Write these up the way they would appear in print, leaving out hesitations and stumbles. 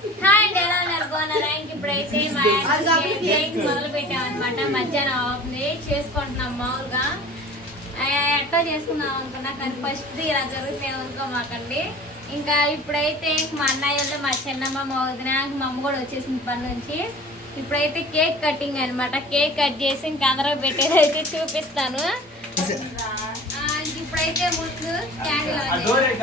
Hi అండి, ఎలా ఉన్నారు? బాగున్నారా? ఇప్పుడైతే మొదలు పెట్టామన్నమాట. మధ్యాహ్నం అవుతుంది, చేసుకుంటున్నాం. మామూలుగా ఎట్టో చేసుకుందాం అనుకున్నా, కానీ ఫస్ట్ ఇలా జరుగుతాయి అనుకోమాకండి. ఇంకా ఇప్పుడైతే మా అన్నయ్య, మా చిన్నమ్మ, మా వదిన, మా అమ్మ కూడా వచ్చేసింది పని నుంచి. ఇప్పుడైతే కేక్ కటింగ్ అనమాట. కేక్ కట్ చేసి ఇంకా అందరూ పెట్టేది అయితే చూపిస్తాను. ఇప్పుడైతే ముందు కనపడలేదు.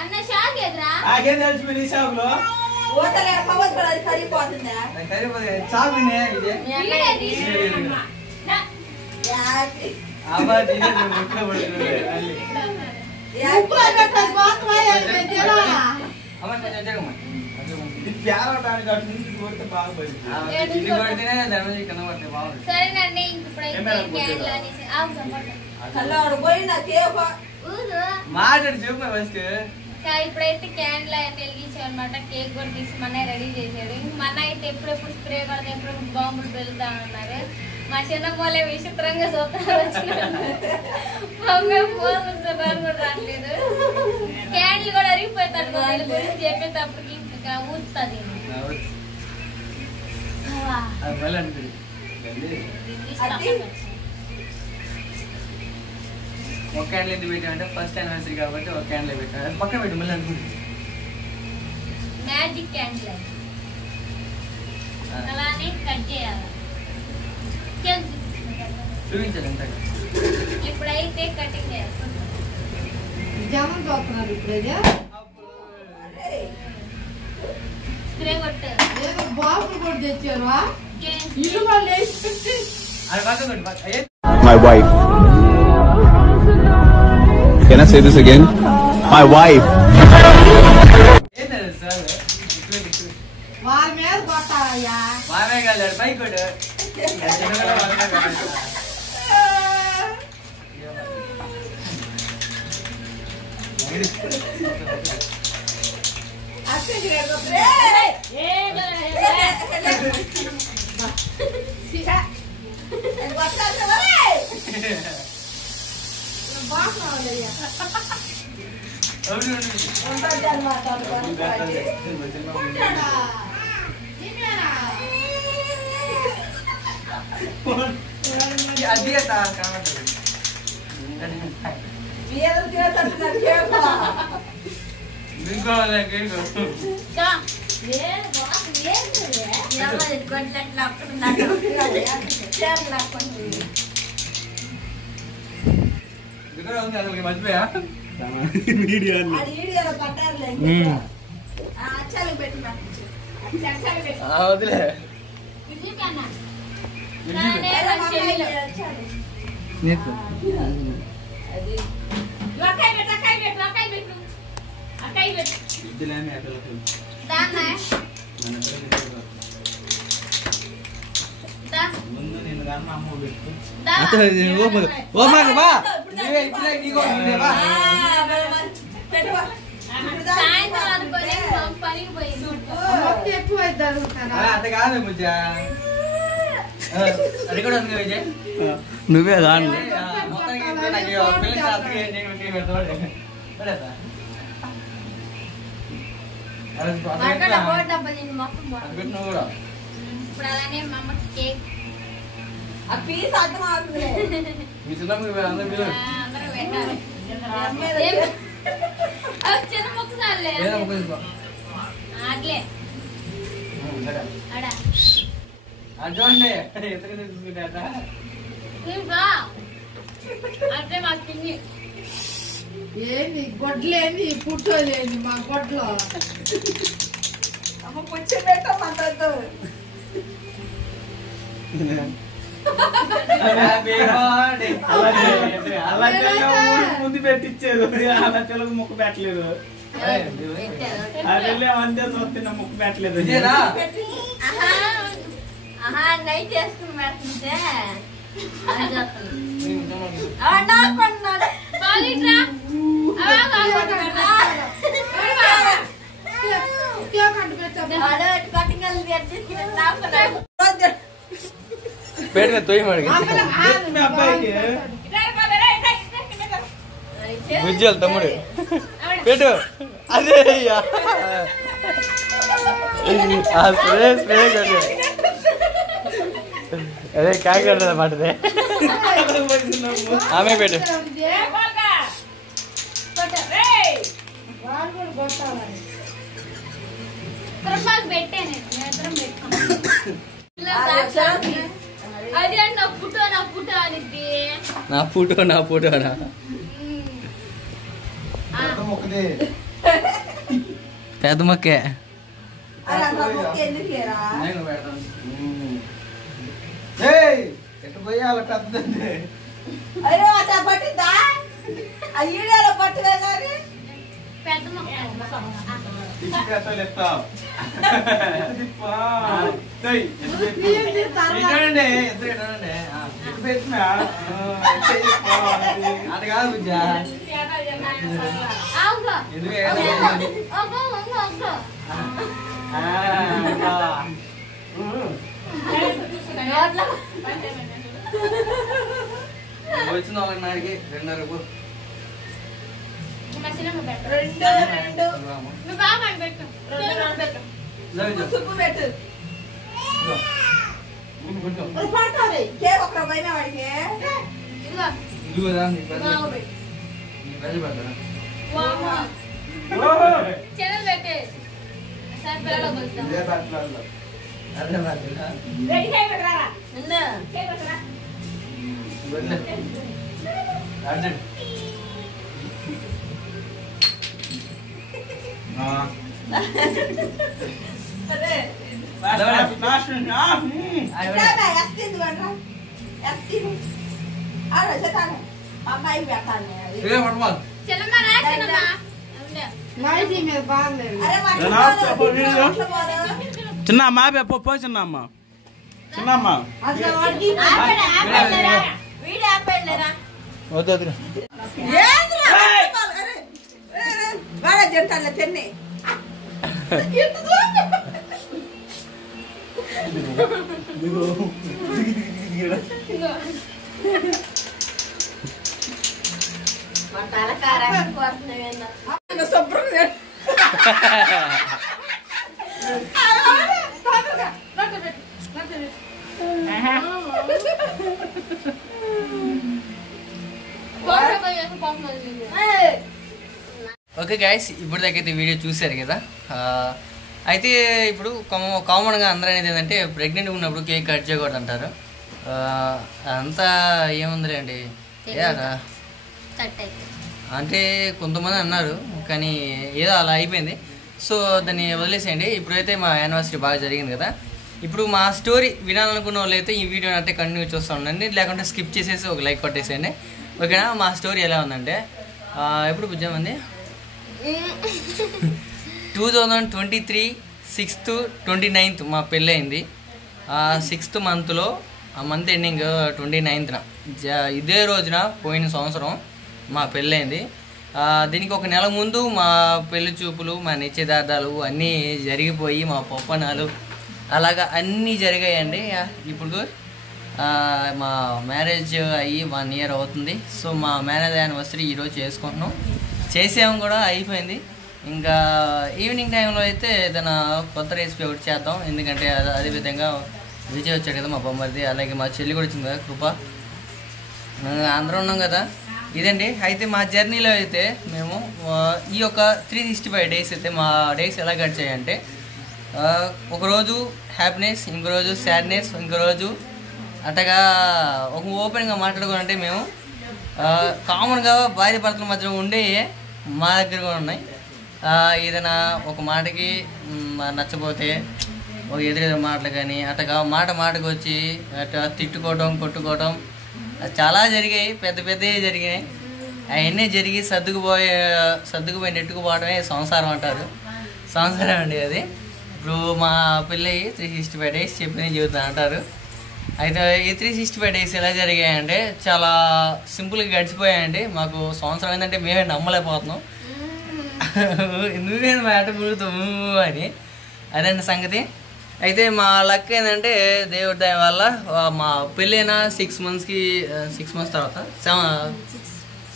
అన్న షాక్ ఎదురా తెలిసిపోయింది షాపులో సరేనండి. మాట్లాడి చెప్పు ఫస్ట్. ఇప్పుడైతే క్యాండిల్ అయితే వెలిగించాం అనమాట. కేక్ కూడా తీసి మన రెడీ చేసాడు. మన అయితే ఎప్పుడెప్పుడు స్ప్రే కొడతా, ఎప్పుడెప్పుడు బాంబులు పెరుగుతా ఉన్నారు. మా చిన్న పోలే విచిత్రంగా చూస్తారు. మమ్మీ ఫోన్ ఉంచున్నారు కూడా రావట్లేదు. క్యాండిల్ కూడా అరిగిపోతాడు. గురించి చెప్పేటప్పటికి ఇంకా ఊస్తుంది. ఒక క్యాండిల్ ఎందుకు పెట్టామంటే ఫస్ట్ యానివర్సరీ కాబట్టి ఒక క్యాండిల్ పెట్టాను. పక్కన పెట్టి మళ్ళీ అనుకుంటుంది మ్యాజిక్ క్యాండిల్ అలానే కట్ చేయాలి. చూపించాలి ఎంతగా. ఇప్పుడైతే కటింగ్ చేస్తాం. స్ప్రే కొట్టు బాబులు కూడా తెచ్చారు. My wife. Can I say this again? My wife. వాళ్ళ మీద కొట్టాలయ్యా. మామే కాదు పైకి కొట్టు. అది మర్చిపోయా వదిలే. అంత కాదు ముజ్జా, అది కూడా ఉంది విజయ్. నువ్వే దాన్ని ఇప్పుడు అలానే మా అమ్మకి కేక్ మీ చిన్నప్పుడు అందరూ పెట్టాలి. చిన్న మొక్క చాలే ఆగలే చూడండి ఎంతగా చూసుకుంటా అంటే మాకు తిని ఏంది గొడ్లేని పుట్టోలేని మా గొడ్లో అమ్మ పుచ్చి పెట్టమంటూ ముందు పెట్టించేది. అలా తెలుగు ముక్క పెట్టలేదు. అదే అంతే చూస్తున్నా ముక్క పెట్టలేదు. నైట్ చేసుకుని పెడుతుంటే కటింగ్ పెట్టిన తొయ్యి మడికి మీ అబ్బాయికి గుజ్జాలు తమ్ముడు పెట్టు అదే అయ్యా స్ప్రే స్ప్రే కొట్టు అదే కాయ కొట్టదు పట్టదే ఆమె పెట్టు నా ఫోటోనా పెద్ద మొక్కే ఎటు పోయాలి పెద్దండి అయ్యో అట్లా పట్టిద్దా అయ్యేలా పట్టువే కానీ పెద్ద మొక్క అది కాదు బుజ్జా వచ్చింది ఒక నాడికి 2.5 రూపాయలు సుప్పు పెట్టు పడతాది కేక్ ఒక పైన వాడికి చిన్నమ్మా పో చిన్నమ్మ చిన్నమ్మ చెప్తాను తిన్ని ఓకే గైస్ ఇప్పుడు దాకైతే వీడియో చూసారు కదా అయితే ఇప్పుడు కామన్గా అందరూ అనేది ఏంటంటే ప్రెగ్నెంట్ ఉన్నప్పుడు కేక్ కట్ చేయకూడదు అంటారు అంతా ఏముంది అండి అంటే కొంతమంది అన్నారు కానీ ఏదో అలా అయిపోయింది సో దాన్ని వదిలేసేయండి ఇప్పుడైతే మా యానివర్సరీ బాగా జరిగింది కదా ఇప్పుడు మా స్టోరీ వినాలనుకున్న వాళ్ళు అయితే ఈ వీడియోని అంటే కంటిన్యూ చూస్తూ ఉండండి లేకుంటే స్కిప్ చేసేసి ఒక లైక్ కొట్టేసేయండి ఓకేనా మా స్టోరీ ఎలా ఉందంటే ఎప్పుడు బుజ్జామంది 2023 6th 29th మా పెళ్ళయింది 6th మంత్లో ఆ మంత్ ఎండింగ్ 29th ఇదే రోజున పోయిన సంవత్సరం మా పెళ్ళయింది దీనికి ఒక నెల ముందు మా పెళ్లి చూపులు మా నిశ్చితార్థాలు అన్నీ జరిగిపోయి మా పప్పనాలు అలాగా అన్నీ జరిగాయండి ఇప్పుడు మా మ్యారేజ్ అయ్యి 1 year అవుతుంది సో మా మ్యారేజ్ యానివర్సరీ ఈరోజు చేసుకుంటున్నాం చేసాము కూడా అయిపోయింది ఇంకా ఈవినింగ్ టైంలో అయితే ఏదైనా కొత్త రెసిపీ ఒకటి చేద్దాం ఎందుకంటే అదేవిధంగా విజయ్ వచ్చాడు కదా మా బొమ్మది అలాగే మా చెల్లి కూడా వచ్చింది కదా కృప అందరూ ఉన్నాం కదా ఇదండి అయితే మా జర్నీలో అయితే మేము ఈ యొక్క 365 days అయితే మా డేస్ ఎలా గడిచాయంటే ఒకరోజు హ్యాపీనెస్ ఇంకో రోజు సాడ్నెస్ ఇంకో రోజు అట్టగా ఒక ఓపెన్గా మాట్లాడుకోవాలంటే మేము కామన్గా భార్య భర్తల మధ్య ఉండే మా దగ్గర కూడా ఉన్నాయి ఏదైనా ఒక మాటకి నచ్చపోతే ఒక ఎదురు మాటలు కానీ అట్టగా మాటకు వచ్చి అట్లా తిట్టుకోవడం కొట్టుకోవడం చాలా జరిగాయి పెద్దవి జరిగినాయి అవన్నీ జరిగి సర్దుకుపోయి నెట్టుకుపోవడమే సంసారం అంటారు సంసారం అండి అది ఇప్పుడు మా పిల్లయి 365 days చెప్పిన జీవితం అంటారు అయితే ఈ 365 days ఎలా జరిగాయంటే చాలా సింపుల్గా గడిచిపోయాయండి మాకు సంవత్సరం ఏంటంటే మేమే నమ్మలేకపోతున్నాం నువ్వేం మాట మురుగుతాము అని అదండి సంగతి అయితే మా లక్ ఏంటంటే దేవుడి దయ వల్ల మా పెళ్ళైన 6 monthsకి 6 months తర్వాత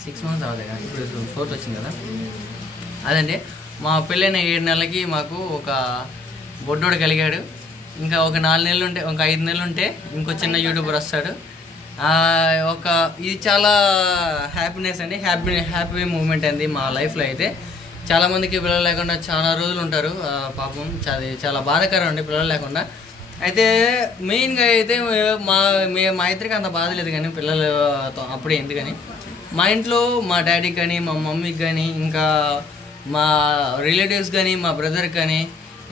6 months తర్వాత ఇప్పుడు 4th వచ్చింది కదా. అదండి మా పెళ్ళైన 7 నెలలకి మాకు ఒక బొడ్డోడు కలిగాడు. ఇంకా ఒక 4 నెలలు ఉంటే, ఒక 5 నెలలు ఉంటే ఇంకో చిన్న యూట్యూబర్ వస్తాడు. ఇది చాలా హ్యాపీనెస్ అండి, హ్యాపీ మూమెంట్ అండి మా లైఫ్లో. అయితే చాలామందికి పిల్లలు లేకుండా చాలా రోజులు ఉంటారు. పాపం చాలా బాధాకరం అండి పిల్లలు లేకుండా. అయితే మెయిన్గా అయితే మా ఇద్దరికి అంత బాధ లేదు, కానీ పిల్లలతో అప్పుడే ఎందుకని మా ఇంట్లో మా డాడీకి కానీ మా మమ్మీకి కానీ ఇంకా మా రిలేటివ్స్ కానీ మా బ్రదర్కి కానీ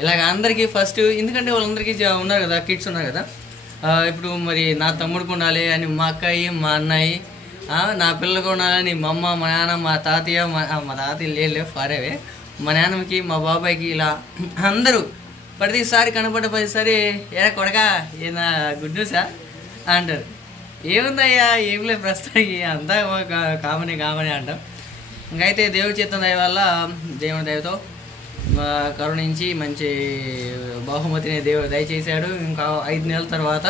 ఇలాగ అందరికీ ఫస్ట్, ఎందుకంటే వాళ్ళందరికీ ఉన్నారు కదా, కిడ్స్ ఉన్నారు కదా. ఇప్పుడు మరి నా తమ్ముడికి ఉండాలి అని మా అక్కయ్య మా అన్నయ్య, నా పిల్లలకు ఉండాలని మా అమ్మ మా నాన్న మా తాతయ్య మా తాతయ్య లేవు ఫారేవే, మా నాన్నకి మా బాబాయ్కి, ఇలా అందరూ ప్రతిసారి కనపడ్డ ప్రతిసారి ఏడా కొడక ఏనా గుడ్ న్యూసా అంటారు. ఏముందయ్యా ఏం లేదు ప్రస్తుతానికి, అంతా కామనే అంటాం. ఇంకైతే దేవుడి చేతుల దయ వల్ల, దేవుని దయతో కరుణించి మంచి బహుమతిని దేవుడు దయచేశాడు. ఇంకా 5 నెలల తర్వాత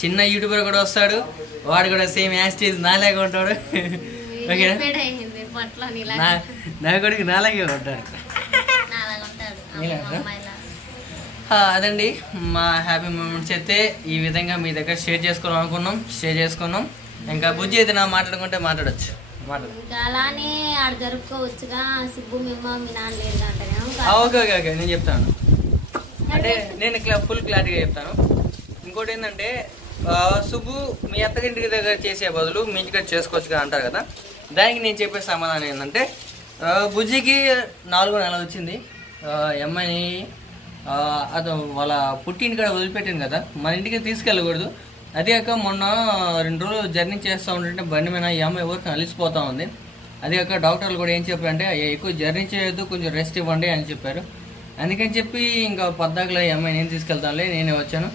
చిన్న యూట్యూబర్ కూడా వస్తాడు. వాడు కూడా సేమ్ యాస్టీజ్ నాలాగే ఉంటాడు. ఓకేనా, నా కొడుకు నాలాగే ఉంటాడు. అదండి మా హ్యాపీ మూమెంట్స్. అయితే ఈ విధంగా మీ దగ్గర షేర్ చేసుకున్నాం. ఇంకా బుజ్జి అయితే నా మాట్లాడుకుంటే మాట్లాడచ్చు. అలానే ఆడ జరుపుకోవచ్చుగా. సుబ్బు మీ నాన్న లేదు. ఓకే నేను చెప్తాను. అంటే నేను ఫుల్ క్లారిటీగా చెప్తాను. ఇంకోటి ఏంటంటే సుబ్బు మీ అత్తగింటికి దగ్గర చేసే బదులు మీ ఇంటికి చేసుకోవచ్చుగా అంటారు కదా. దానికి నేను చెప్పే సమాధానం ఏంటంటే, బుజ్జికి 4వ నెల వచ్చింది. అమ్మాయిని అది వాళ్ళ పుట్టింటి కాడ వదిలిపెట్టింది కదా, మన ఇంటికి తీసుకెళ్ళకూడదు. అదే కాక మొన్న 2 రోజులు జర్నీ చేస్తూ ఉంటుంటే బండి మీద ఈ అమ్మాయి ఎవరికి అలిసిపోతూ ఉంది. అదే కాక డాక్టర్లు కూడా ఏం చెప్పారంటే ఎక్కువ జర్నీ చేయొద్దు, కొంచెం రెస్ట్ ఇవ్వండి అని చెప్పారు. అందుకని చెప్పి ఇంకా పద్దాకలో ఈ అమ్మాయి నేను తీసుకెళ్తానులే, నేనే వచ్చాను.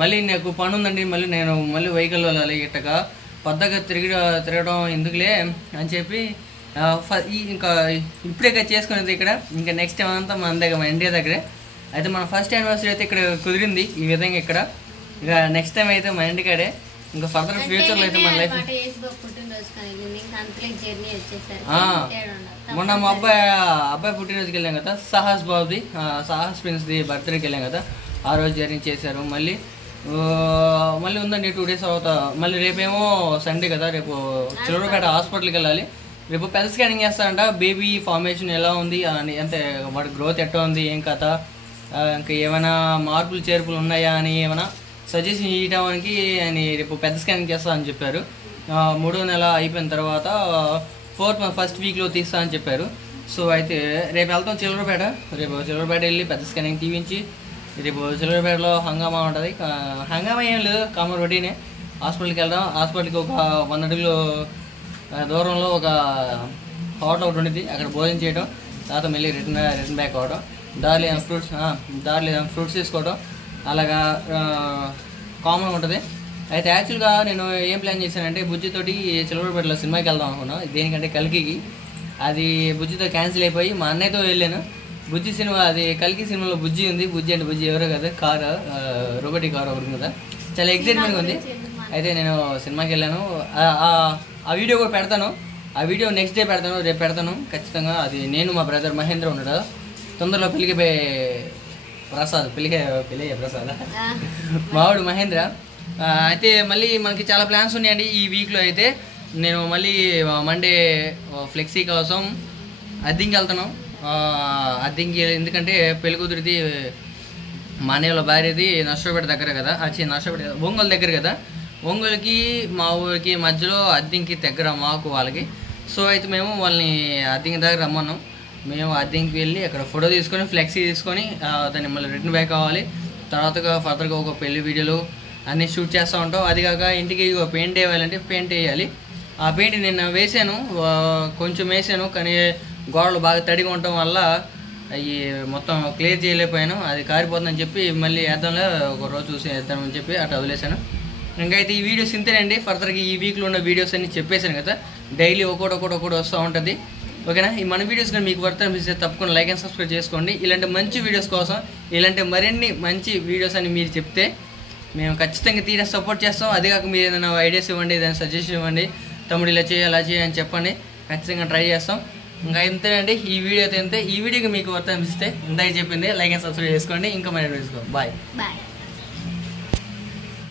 మళ్ళీ నాకు పని ఉందండి, నేను వెహికల్ వెళ్ళాలి, ఇట్టగా పద్దాక తిరగడం ఎందుకులే అని చెప్పి ఇంకా ఇప్పుడే చేసుకునేది ఇక్కడ. ఇంకా నెక్స్ట్ టైం అంతా మన దగ్గర, మన ఇండియా దగ్గరే. అయితే మన ఫస్ట్ యానివర్సరీ అయితే ఇక్కడ కుదిరింది ఈ విధంగా ఇక్కడ. ఇక నెక్స్ట్ టైం అయితే మన ఇంటికాడే. ఇంకా ఫర్దర్ ఫ్యూచర్లో అయితే మన లైఫ్. మొన్న మా అబ్బాయి పుట్టినరోజుకి వెళ్ళాం కదా, సాహస్ బాబుది, సాహస్ ప్రిన్స్ది బర్త్డేకి వెళ్ళాం కదా, ఆ రోజు జర్నీ చేశారు. మళ్ళీ ఉందండి 2 days అవుతా. మళ్ళీ రేపేమో సండే కదా, రేపు చిలవరపేట హాస్పిటల్కి వెళ్ళాలి. రేపు పెద్ద స్కానింగ్ చేస్తారంట. బేబీ ఫార్మేషన్ ఎలా ఉంది అని, అంటే వాడి గ్రోత్ ఎట్లా ఉంది, ఏం కథ, ఇంకా ఏమైనా మార్పులు చేర్పులు ఉన్నాయా అని ఏమైనా సజెషన్ చేయడానికి అని రేపు పెద్ద స్కానింగ్ చేస్తా అని చెప్పారు. 3వ నెల అయిపోయిన తర్వాత 1st weekలో తీస్తా అని చెప్పారు. సో అయితే రేపు వెళ్తాం చిలవరపేట. రేపు చిలవరపేట వెళ్ళి పెద్ద స్కానింగ్ తీయించి, రేపు చిలవరపేటలో హంగామా ఉంటుంది. హంగామా ఏం లేదు, కామన్ రొటీనే. హాస్పిటల్కి వెళ్దాం. హాస్పిటల్కి ఒక 100 అడుగులు దూరంలో ఒక హోటల్ ఒకటి ఉంటుంది, అక్కడ భోజనం చేయడం, తర్వాత మళ్ళీ రిటర్న్ బ్యాక్ అవ్వడం, దారిలో ఫ్రూట్స్ తీసుకోవడం, అలాగా కామన్ ఉంటుంది. అయితే యాక్చువల్గా నేను ఏం ప్లాన్ చేశానంటే, బుజ్జితోటి చిలవరపేటలో సినిమాకి వెళ్దాం అనుకున్నా. దేనికంటే కల్కికి. అది బుజ్జితో క్యాన్సిల్ అయిపోయి మా అన్నయ్యతో వెళ్ళాను. బుజ్జి సినిమా, అది కల్కి సినిమాలో బుజ్జి ఉంది. బుజ్జి ఎవరో కదా, కారు, రోబోటిక్ కారు ఒకటి కదా, చాలా ఎక్సైట్మెంట్గా ఉంది. అయితే నేను సినిమాకి వెళ్ళాను. ఆ వీడియో కూడా పెడతాను. ఆ వీడియో నెక్స్ట్ డే పెడతాను, రేపు పెడతాను ఖచ్చితంగా. అది నేను మా బ్రదర్ మహేంద్ర ఉన్నాడు, తొందరలో పెళ్ళికి ప్రసాద్, పెళ్ళి ప్రసాద్ మావాడు మహేంద్ర. అయితే మళ్ళీ మనకి చాలా ప్లాన్స్ ఉన్నాయండి ఈ వీక్లో. అయితే నేను మళ్ళీ మండే ఫ్లెక్సీ కోసం అద్దెంకి వెళ్తాను. అద్దెంకి ఎందుకంటే పెళ్లి కూతురిది మా అన్నయ్య భార్యది నర్సరావుపేట దగ్గర కదా, నర్సరావుపేట ఒంగోలు దగ్గర కదా. ఒంగోలుకి మా ఊరికి మధ్యలో అద్దెంకి దగ్గర మాకు వాళ్ళకి. సో అయితే మేము వాళ్ళని అద్దెంకి దగ్గర రమ్మన్నాం. మేము అద్దెంకి వెళ్ళి అక్కడ ఫోటో తీసుకొని ఫ్లెక్సీ తీసుకొని దాన్ని మళ్ళీ రిటర్న్ బ్యాక్ అవ్వాలి. తర్వాతగా ఫర్దర్గా ఒక పెళ్లి వీడియోలు అన్నీ షూట్ చేస్తూ ఉంటాం. అది కాక ఇంటికి పెయింట్ వేయాలంటే పెయింట్ వేయాలి. ఆ పెయింట్ నేను వేసాను, కొంచెం వేసాను, కానీ గోడలు బాగా తడిగా ఉండటం వల్ల అవి మొత్తం క్లియర్ చేయలేకపోయాను. అది కారిపోతుందని చెప్పి మళ్ళీ వేద్దాంలో ఒక రోజు చూసి వేద్దామని చెప్పి అట్లా వదిలేసాను. ఇంకైతే ఈ వీడియోస్ ఇంతేనండి. ఫర్దర్గా ఈ వీక్లో ఉన్న వీడియోస్ అన్ని చెప్పేశాను కదా, డైలీ ఒకటి వస్తూ ఉంటుంది. ఓకేనా? ఈ మన వీడియోస్ కానీ మీకు వర్త్ అనిపిస్తే తప్పకుండా లైక్ అండ్ సబ్స్క్రైబ్ చేసుకోండి. ఇలాంటి మంచి వీడియోస్ కోసం, ఇలాంటి మరిన్ని మంచి వీడియోస్ అని మీరు చెప్తే మేము ఖచ్చితంగా తీయడం సపోర్ట్ చేస్తాం. అదే కాక మీరు ఏదైనా ఐడియాస్ ఇవ్వండి, ఏదైనా సజెషన్ ఇవ్వండి, తమ్ముడు ఇలా చేయాలి అలా చేయాలని చెప్పండి, ఖచ్చితంగా ట్రై చేస్తాం. ఇంకా ఇంతేనండి ఈ వీడియో అయితే. ఈ వీడియోకి మీకు వర్త్ అనిపిస్తే ఇందాక చెప్పింది లైక్ అండ్ సబ్స్క్రైబ్ చేసుకోండి. ఇంకా మరి బాయ్.